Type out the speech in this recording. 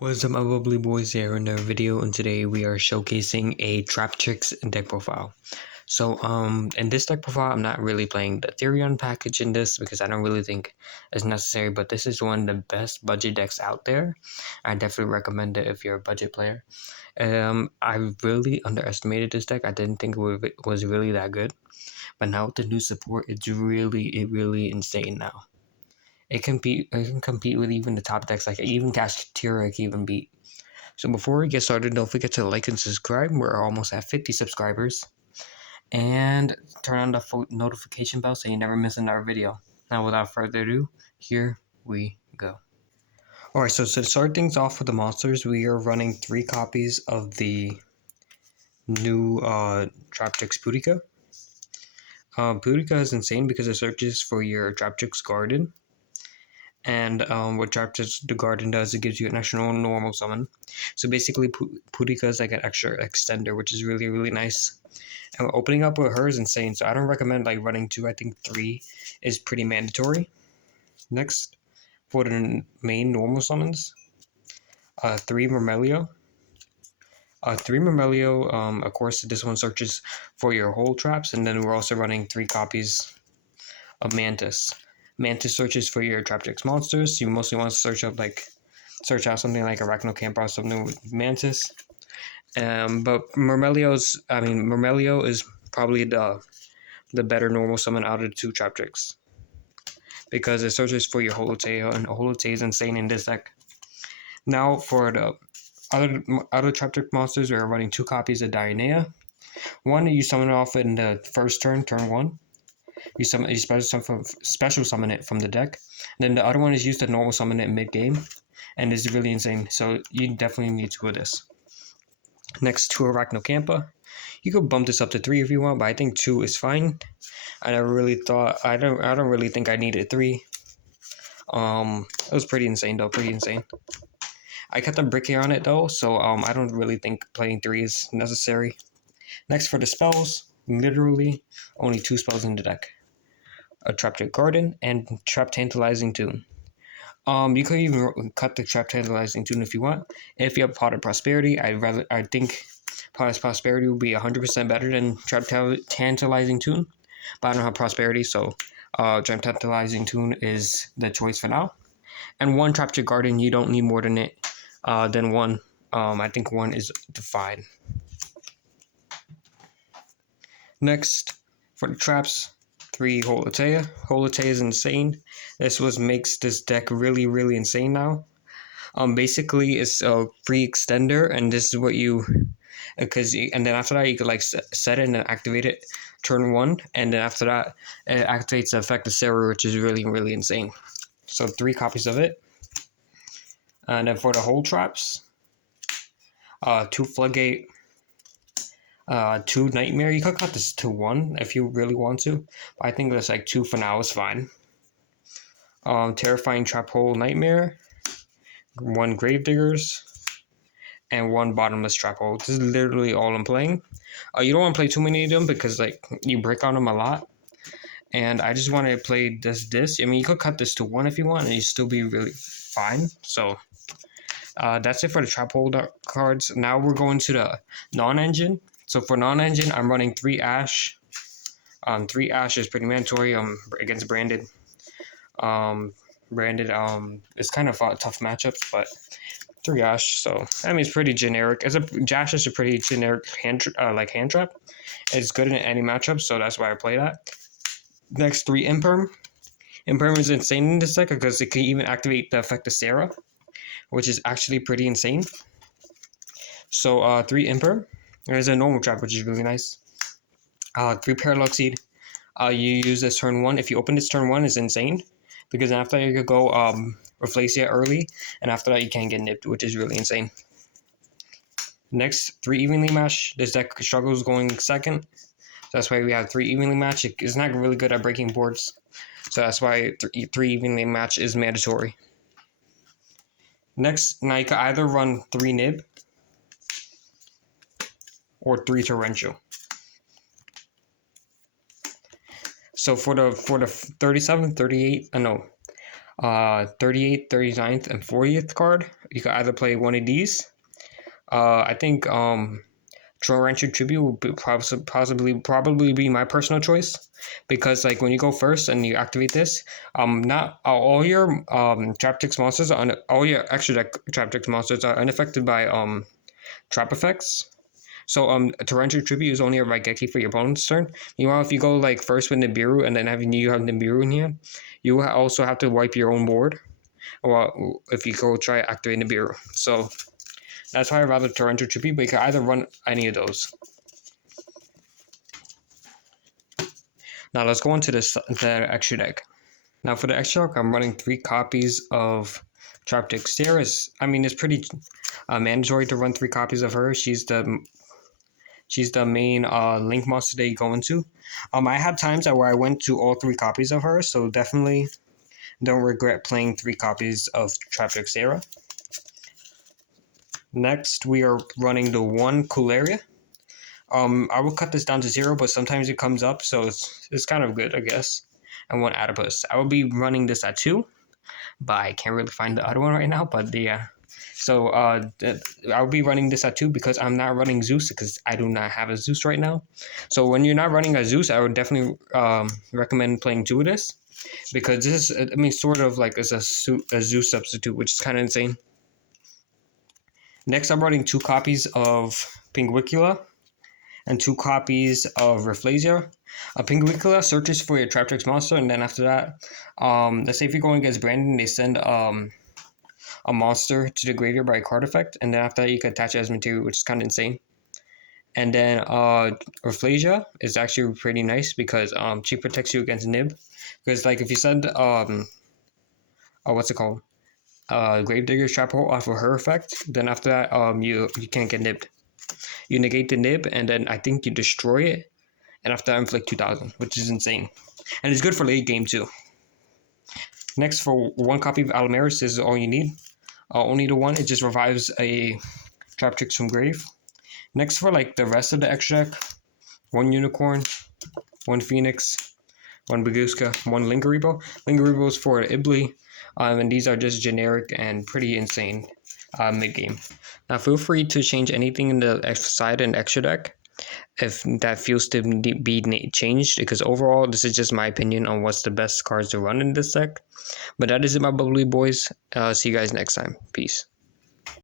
What's up, my lovely boys, here in another video, and today we are showcasing a Traptrix deck profile. So in this deck profile, I'm not really playing the Therion package in this because I don't really think it's necessary, but this is one of the best budget decks out there. I definitely recommend it if you're a budget player. I really underestimated this deck. I didn't think it was really that good, but now with the new support, it's really insane now. It can compete with even the top decks, like even Cashtira can even beat. So before we get started, don't forget to like and subscribe. We're almost at 50 subscribers. And turn on the notification bell so you never miss another video. Now without further ado, here we go. Alright, so to start things off with the monsters, we are running 3 copies of the new Traptrix Boudica. Boudica is insane because it searches for your Traptrix Garden. And what Traptrix the Garden does, it gives you an extra normal summon. So basically, Boudica is like an extra extender, which is really nice. And opening up with her is insane, so I don't recommend like running 2. I think 3 is pretty mandatory. Next, for the main normal summons, 3 Myrmelio. 3 Myrmelio, of course, this one searches for your whole traps, and then we're also running 3 copies of Mantis. Mantis searches for your Traptrix monsters. You mostly want to search out something like Arachnocamp or something with Mantis. But Myrmelio is probably the better normal summon out of the 2 Traptrix, because it searches for your Holoteo, and Holoteo is insane in this deck. Now for the other Traptrix monsters, we are running 2 copies of Dianea. One you summon it off in the first turn 1. You special summon it from the deck. And then the other one is used to normal summon it mid game, and it's really insane. So you definitely need 2 of this. Next, 2 Arachnocampa. You could bump this up to 3 if you want, but I think 2 is fine. I don't really think I needed 3. It was pretty insane though, I kept a brick on it though, so I don't really think playing 3 is necessary. Next, for the spells, literally only 2 spells in the deck: a Traptrix Garden and Trap Tantalizing Tune. You could even cut the Trap Tantalizing Tune if you want. If you have Pot of Prosperity, I think Pot of Prosperity would be 100% better than Trap Tantalizing Tune, but I don't have Prosperity, so Trap Tantalizing Tune is the choice for now. And 1 Traptrix Garden, you don't need more than 1. I think 1 is fine. Next, for the traps, 3 Holoteo. Holoteo is insane. Makes this deck really insane now. Basically, it's a free extender, and this is what you, and then after that you could like set it and then activate it turn 1, and then after that it activates the effect of Sarah, which is really insane. So 3 copies of it. And then for the whole traps, 2 Floodgate, 2 Nightmare. You could cut this to 1 if you really want to, but I think that's like 2 for now is fine. Terrifying Trap Hole Nightmare, 1 Gravediggers, and 1 Bottomless Trap Hole. This is literally all I'm playing. You don't want to play too many of them because like you break on them a lot, and I just want to play this. I mean, you could cut this to 1 if you want, and you still be really fine. So that's it for the Trap Hole cards. Now we're going to the non-engine. So for non-engine, I'm running 3 Ash. 3 Ash is pretty mandatory against Branded. It's kind of tough matchups, but 3 Ash. So I mean, it's pretty generic. Jash is a pretty generic hand trap. It's good in any matchup, so that's why I play that. Next, 3 Imperm. Imperm is insane in this deck because it can even activate the effect of Sarah, which is actually pretty insane. So 3 Imperm. There's a normal trap, which is really nice. 3 Parallax Seed. You use this turn 1. If you open this turn 1, it's insane, because after that you could go Rafflesia early, and after that you can't get nipped, which is really insane. Next, 3 Evenly Match. This deck struggles going second, so that's why we have 3 Evenly Match. It's not really good at breaking boards, so that's why 3 Evenly Match is mandatory. Next, now you can either run 3 Nib or 3 Torrential. So for the 37, 38, 38th, 39th, and 40th card. You can either play one of these. I think Torrential Tribute will be probably be my personal choice, because like when you go first and you activate this, not all your Traptrix monsters are all your extra deck Traptrix monsters are unaffected by trap effects. So Torrential Tribute is only a Raigeki for your opponent's turn. Meanwhile, if you go like first with Nibiru and then you have Nibiru in here, you also have to wipe your own board. Or if you go try activating Nibiru. So that's why I'd rather Torrential Tribute, but you can either run any of those. Now let's go into the extra deck. Now for the extra deck, I'm running 3 copies of Traptrix. It's pretty mandatory to run 3 copies of her. She's the main link monster that you go into. I had times where I went to all 3 copies of her, so definitely don't regret playing 3 copies of Traptrix Sarah. Next, we are running the 1 Cularia. I will cut this down to 0, but sometimes it comes up, so it's kind of good, I guess. And 1 Adipus. I will be running this at 2, but I can't really find the other one right now. But yeah, so I'll be running this at 2 because I'm not running Zeus, because I do not have a Zeus right now. So when you're not running a Zeus, I would definitely recommend playing 2 of this, because this is, sort of like as a Zeus substitute, which is kind of insane. Next, I'm running 2 copies of Pinguicula and 2 copies of Rafflesia. Pinguicula searches for your Traptrix monster, and then after that, let's say if you're going against Brandon, they send a monster to the graveyard by a card effect, and then after that you can attach it as material, which is kind of insane. And then Rafflesia is actually pretty nice because she protects you against Nib. Because like if you send what's it called? Gravedigger's Trap Hole off of her effect, then after that you can't get nibbed. You negate the nib, and then I think you destroy it, and after that inflict 2,000, which is insane. And it's good for late game too. Next, for 1 copy of Alamaris, this is all you need. Only the 1, it just revives a Traptrix from grave. Next, for like the rest of the extra deck, 1 Unicorn, 1 Phoenix, 1 Baguska, 1 Lingaribo. Lingaribo is for Ibli. And these are just generic and pretty insane mid-game. Now feel free to change anything in the side and extra deck if that feels to be changed, because overall this is just my opinion on what's the best cards to run in this deck. But that is it, my bubbly boys. See you guys next time. Peace.